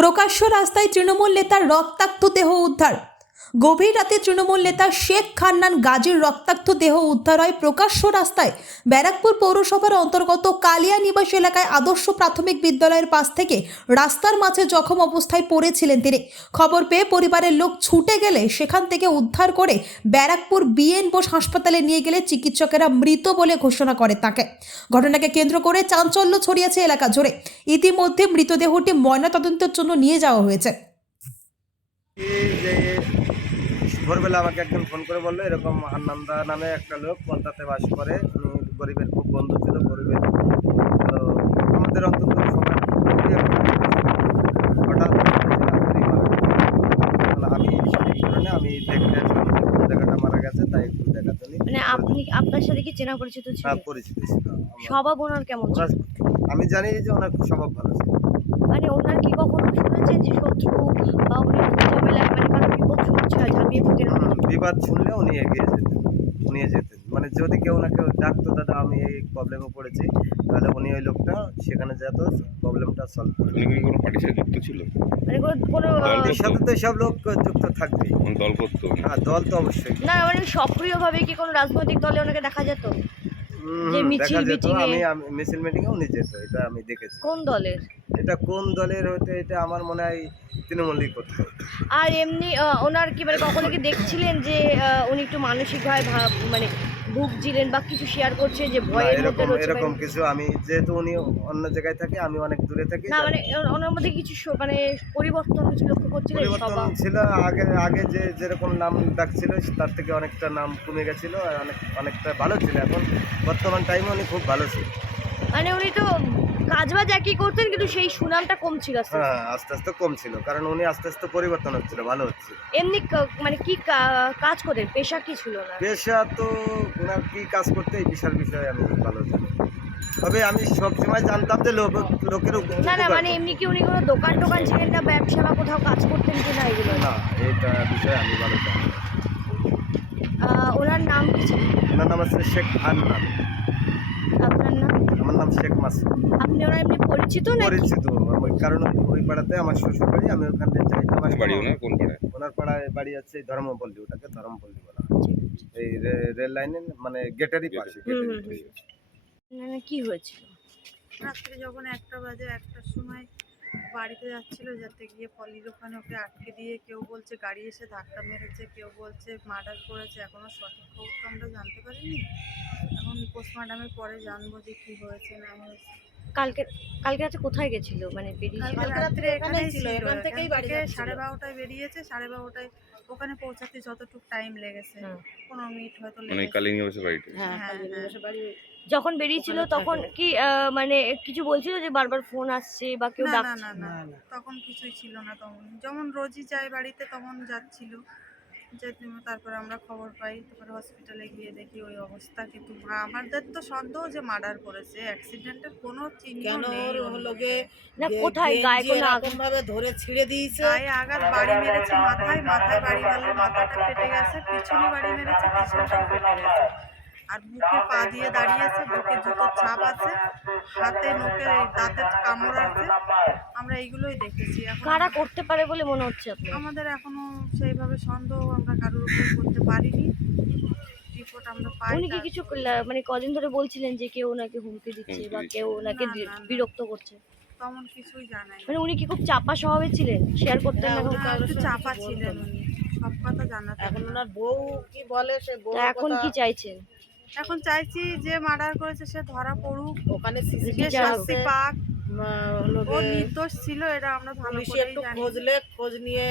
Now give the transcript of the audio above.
প্রকাশ্য রাস্তায় তৃণমূল নেতার রক্তাক্ত দেহ উদ্ধার। গভীর রাতে তৃণমূল নেতা শেখ খান্নান গাজীর রক্তাক্ত দেহ উদ্ধার হয় প্রকাশ্য রাস্তায়। ব্যারাকপুর পৌরসভার অন্তর্গত কালিয়া নিবাস এলাকায় আদর্শ প্রাথমিক বিদ্যালয়ের পাশ থেকে রাস্তার মাঝে জখম অবস্থায় পড়েছিলেন তিনি। খবর পেয়ে পরিবারের লোক ছুটে গেলে সেখান থেকে উদ্ধার করে ব্যারাকপুর বিএন বোস হাসপাতালে নিয়ে গেলে চিকিৎসকেরা মৃত বলে ঘোষণা করে তাকে। ঘটনাকে কেন্দ্র করে চাঞ্চল্য ছড়িয়েছে এলাকা জুড়ে। ইতিমধ্যে মৃতদেহটি ময়নাতদন্তের জন্য নিয়ে যাওয়া হয়েছে। ভোরবেলা আমাকে একজন ফোন করে বলল এরকম হান্নান্দা নামে একটা লোক পন্থাতে বাস করে। উনি গরিবের খুব বন্ধু ছিল গরিবের। তো আমাদের অন্তত হঠাৎ। আমি সেই কারণে আমি দেখতে আসলাম জায়গাটা মারা গেছে তাই একটু দেখার জন্য মানে আপনি আপনার সাথে কি চেনা পরিচিত ছিল? হ্যাঁ, পরিচিত ছিল স্বভাব ওনার কেমন আমি জানি যে ওনার স্বভাব ভালো ছিল। মানে ওনার কি কখনো শুনেছেন যে শত্রু বা উনি ঝামেলায় মানে কারও বিপদ শুনছে ঝাঁপিয়ে পড়তে এরকম? হুম, বিবাদ শুনলে উনি এগিয়ে যেতেন উনি যেতেন। মানে যদি কেউ না কেউ ডাকতো দাদা আমি এই প্রবলেমে পড়েছি। তাহলে উনি ওই লোকটা সেখানে যেত প্রবলেমটা সলভ করে কোনো পার্টির সাথে যুক্ত ছিল? মানে সাথে তো সব লোক যুক্ত থাকবে দল করতো? হ্যাঁ দল তো অবশ্যই। না মানে সক্রিয়ভাবে কি কোনো রাজনৈতিক দলে ওনাকে দেখা যেত? যে মিছিল মিটিং আমি মিছিল মিটিংয়ে উনি যেত এটা আমি দেখেছি। কোন দলের? এটা কোন দলের হতে এটা আমার মনে হয় তৃণমূলই করতো। আর এমনি ওনার কি মানে কখনো কি দেখছিলেন যে উনি একটু মানসিকভাবে ভাব মানে ভুগছিলেন বা কিছু শেয়ার করছে যে ভয়ের মধ্যে এরকম রয়েছে এরকম কিছু আমি যেহেতু উনি অন্য জায়গায় থাকে আমি অনেক দূরে থাকি না মানে ওনার মধ্যে কিছু স- মানে পরিবর্তন কিছু লক্ষ্য করছিলেন পরিবর্তন ছিল আগে আগে যে যেরকম নাম ডাকছিল তার থেকে অনেকটা নাম কমে গেছিল আর অনেক অনেকটা ভালো ছিল। এখন বর্তমান টাইমে উনি খুব ভালো ছিল। মানে উনি তো কাজ বাজ একই করতেন কিন্তু সেই সুনামটা কম ছিল আস্তে আস্তে। হ্যাঁ আস্তে আস্তে কম ছিল কারণ উনি আস্তে আস্তে পরিবর্তন হচ্ছিল ভালো হচ্ছিল। এমনি কা- মানে কি কা- কাজ করতেন পেশা কি ছিল না? পেশা তো ওনার কি কাজ করতে এই বিশাল বিষয়ে আমি ভালো জানি তবে আমি সবসময় জানতাম যে লোক লোকের উপ- না না উপকার মানে এমনি কি উনি কোনো দোকান টোকান ছিলেন না ব্যবসা বা কোথাও কাজ করতেন কি না এগুলো? না এইটা বিষয়ে আমি ভালো জানি আহ, ওনার নাম কি ছিল? ওনার নাম আছে শেখ আপনার নাম। আমার নাম শেখ মাসুদ। আপনি ওনার এমনি পরিচিত নাকি? পরিচিত। ওই কারণ ওই পাড়াতে আমার শ্বশুর বাড়ি আমি ওখানে যাই। আমার বাড়ি ওনার? কোন পাড়ায়? ওনার পাড়ায় বাড়ি আছে ধর্মপল্লী ওটাকে ধর্মপল্লী বলা হয়। এই রেল লাইনের মানে গেটেরই পাশে গেটেরই হুম। পাশে। না, না, কি হয়েছিল? রাত্রে যখন একটা বাজে একটার সময় বাড়িতে যাচ্ছিল, যাতে গিয়ে পলির ওখানে ওকে আটকে দিয়ে কেউ বলছে গাড়ি এসে ধাক্কা মেরেছে, কেউ বলছে মার্ডার করেছে। এখনও সঠিক খবর তো আমরা জানতে পারিনি। এখন পোস্টমার্টামের পরে জানব যে কী হয়েছে, না হয়েছে। কালকে কালকে রাতে কোথায় গেছিল? মানে বেরিয়েছিল কালকে রাত্রে এখানেই ছিল এখান থেকেই বাড়ি সাড়ে বারোটায় বেরিয়েছে সাড়ে বারোটায় ওখানে পৌঁছাতে যতটুকু টাইম লেগেছে। পনেরো মিনিট হয়তো মানে বাড়িতে হ্যাঁ হ্যাঁ যখন বেরিয়েছিল তখন কি আহ, মানে কিছু বলছিল যে বারবার ফোন আসছে বা কেউ না ডাকছে? না না। তখন কিছুই ছিল না তখন। যেমন রোজই যায় বাড়িতে তখন যাচ্ছিল। যে তারপর তারপরে আমরা খবর পাই তারপরে হসপিটালে গিয়ে দেখি ওই অবস্থা কিন্তু আমাদের তো সন্দেহ যে মার্ডার করেছে অ্যাক্সিডেন্টের কোনো চিহ্ন কেন নেই। গে না কোথায়? গায়ে কোনো আগুন ভাবে ধরে ছিঁড়ে দিয়েছে। গায়ে আঘাত বাড়ি মেরেছে মাথায় মাথায় বাড়ি মারলে মাথাটা ফেটে গেছে পিছনে বাড়ি মেরেছে পিছনটাও ফেটে গেছে। আর মুখে পা দিয়ে দাঁড়িয়েছে বুকে জুতোর ছাপ আছে হাতে এই দাঁতের কামড় আছে। আমরা এইগুলোই দেখেছি। কারা করতে পারে বলে মনে হচ্ছে আমাদের এখনও সেইভাবে সন্দেহ আমরা কারোর উপর করতে পারিনি। রিপোর্ট আমরা পাই উনি কি কিছু মানে কদিন ধরে বলছিলেন যে কেউ ওনাকে হুমকি দিচ্ছে বা কেউ ওনাকে। বিরক্ত করছে। তেমন কিছুই জানাই মানে উনি কি খুব চাপা ছিলেন? শেয়ার করতেন না চাপা ছিলেন উনি। সব কথা এখন ওনার বউ কি বলে? সে বউ এখন কি চাইছেন? এখন চাইছি যে মার্ডার করেছে সে ধরা পড়ুক। ওখানে সিসিটিভি শাস্তি পাক ও নির্দোষ ছিল এটা আমরা ভালো করে খোঁজলে খোঁজ নিয়ে